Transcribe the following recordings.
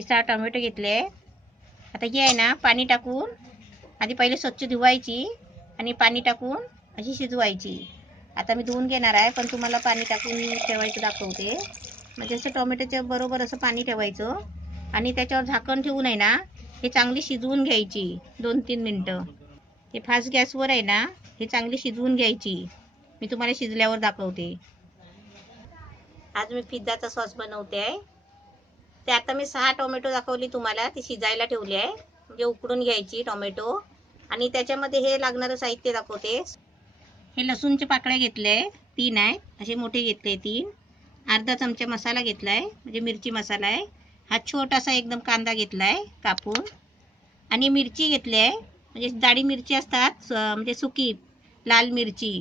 की 6 टोमॅटो घेतले. आता हे आहे ना पाणी टाकून आधी पहिले स्वच्छ धुवायची आणि पाणी टाकून अशी शिजवायची. आता मी धुवून घेणार आहे, पण तुम्हाला पाणी टाकून ठेवायचं दाखवते. म्हणजे असं टोमॅटोच्या बरोबर असं पाणी ठेवायचं आणि त्याच्यावर झाकण ठेवून आहे ना हे चांगली शिजवून घ्यायची 2-3 मिनटं. हे फास्ट गॅसवर आहे ना हे चांगली शिजवून घ्यायची. मी तुम्हाला शिजल्यावर दाखवते. आज मी पिझ्झाचा सॉस बनवते आहे. ते आता मी 6 टोमॅटो दाखवली तुम्हाला, ती शिजायला ठेवली आहे. म्हणजे उकडून घ्यायची टोमॅटो आणि त्याच्यामध्ये हे लागणारं साहित्य दाखवते. हे लसूणचे पाकळ्या घेतले 3 आहे, असे मोठे घेतले 3. अर्धा चमचा मसाला घेतलाय, म्हणजे मिरची मसाला आहे. हा छोटासा एकदम कांदा घेतलाय कापून आणि मिरची घेतली आहे. म्हणजे जाडी मिरची असतात म्हणजे सुकी लाल मिरची,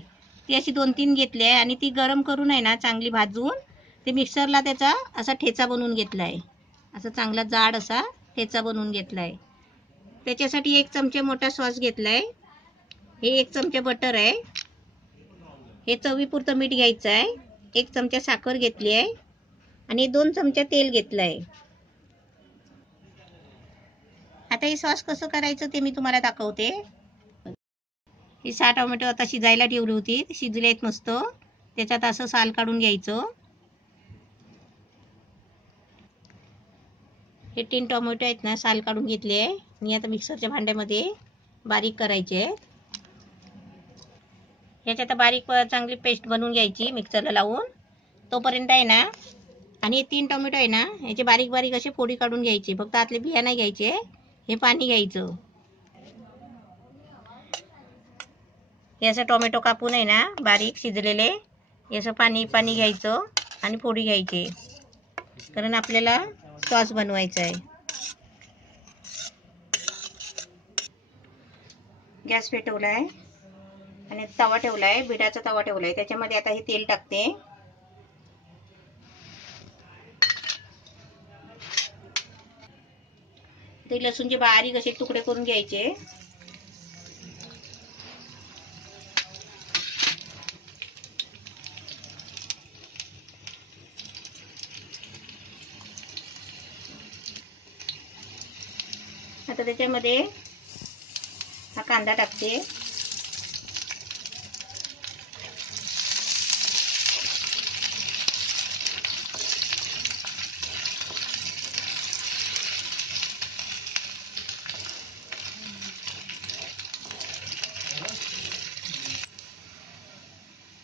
ती अशी 2-3 घेतली आहे आणि ती गरम करून आहे ना चांगली भाजून ते मिक्सरला त्याचा असा ठेचा बनवून घेतलाय. असा चांगला जाड असा ठेचा बनवून घेतलाय. त्याच्यासाठी 1 चमचा मोठा सॉस घेतलाय. हे 1 चमचा बटर आहे. हे चवीपुरतं मीठ घ्यायचं आहे. 1 चमचा साखर घेतली आहे आणि 2 चमचा तेल घेतलं आहे. आता हे सॉस कसं करायचं ते मी तुम्हाला दाखवते. ही 6 टोमॅटो आता शिजायला ठेवली होती, शिजलेत मस्त. त्याच्यात असं साल काढून घ्यायचं. हे 3 टोमॅटो आहेत ना साल काढून घेतले आहे आणि आता मिक्सरच्या भांड्यामध्ये बारीक करायचे आहेत. याची आता बारीक चांगली पेस्ट बनवून घ्यायची मिक्सरला लावून. तोपर्यंत आहे ना आणि हे 3 टोमॅटो आहे ना याचे बारीक बारीक असे फोडी काढून घ्यायची. फक्त आतले बिया नाही घ्यायचे. हे पाणी घ्यायचं. हे असं टोमॅटो कापून आहे ना बारीक शिजलेले हे असं पाणी घ्यायचं आणि फोडी घ्यायची, कारण आपल्याला सॉस बनवायचा आहे. गॅस पेटवलाय आणि तवा ठेवलाय, बिडाचा तवा ठेवलाय. त्याच्यामध्ये आता हे तेल टाकते. ते लसूणचे बारीक असे तुकडे करून घ्यायचे. आता त्याच्यामध्ये हा कांदा टाकते.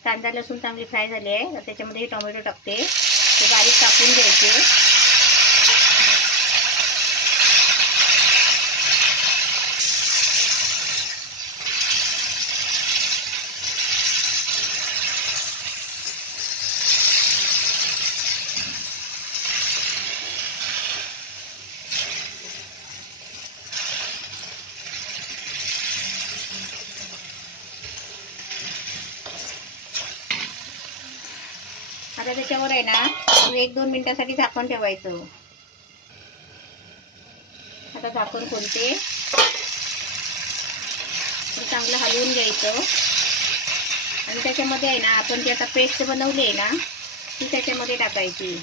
कांदा लसूण चांगली फ्राय झाली आहे. तर त्याच्यामध्ये हे टोमॅटो टाकते. ते बारीक कापून घ्यायचे. आता त्याच्यावर आहे ना 1-2 मिनिटांसाठी झाकण ठेवायचं. आता झाकण खोलते. चांगलं हलवून घ्यायचं आणि त्याच्यामध्ये आहे ना आपण जी आता पेस्ट बनवली आहे ना ती त्याच्यामध्ये टाकायची.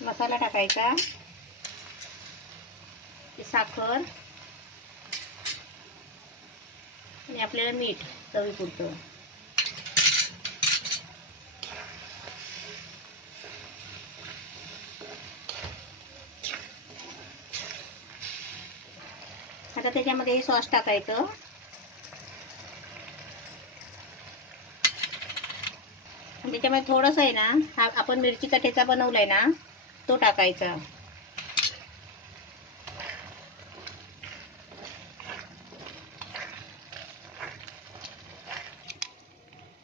मसाला टाकायचा, साखर आणि आपल्याला मीठ चवीपुरतं. आता त्याच्यामध्ये हे सॉस टाकायचं. त्याच्यामध्ये थोडंसं आहे ना हा आपण मिरचीचा ठेचा बनवलाय ना तो टाकायचा.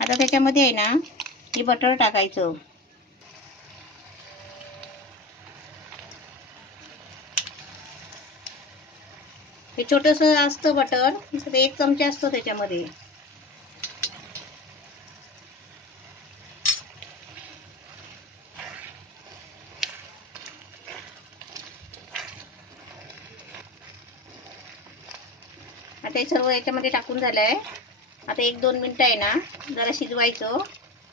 आता त्याच्यामध्ये आहे ना हे बटर टाकायचं. हे छोटंसं असतं बटर, तर 1 चमचा असतो त्याच्यामध्ये. आता हे सर्व याच्यामध्ये टाकून झालंय. आता 1-2 मिनिटं आहे ना जरा शिजवायचं,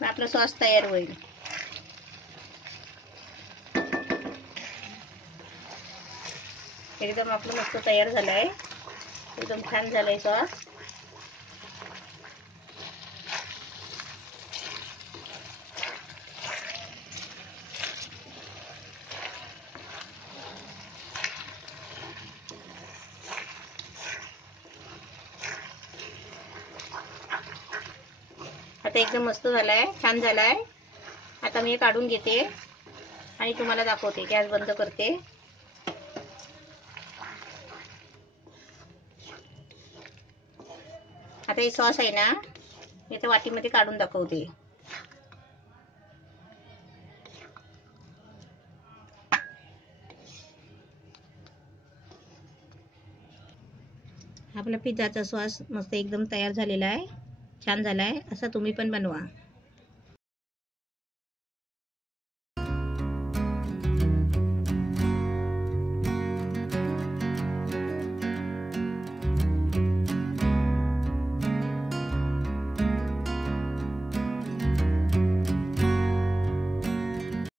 मग आपलं सॉस तयार होईल. एकदम आपलं मस्त तयार झालंय, एकदम छान झालंय सॉस. आता एकदम मस्त झालाय, छान झालाय. आता मी हे काढून घेते आणि तुम्हाला दाखवते. गॅस बंद करते. आता हे सॉस आहे ना याच्या वाटीमध्ये काढून दाखवते. आपला पिझ्झाचा सॉस मस्त एकदम तयार झालेला आहे, छान झालाय. असा तुम्ही पण बनवा.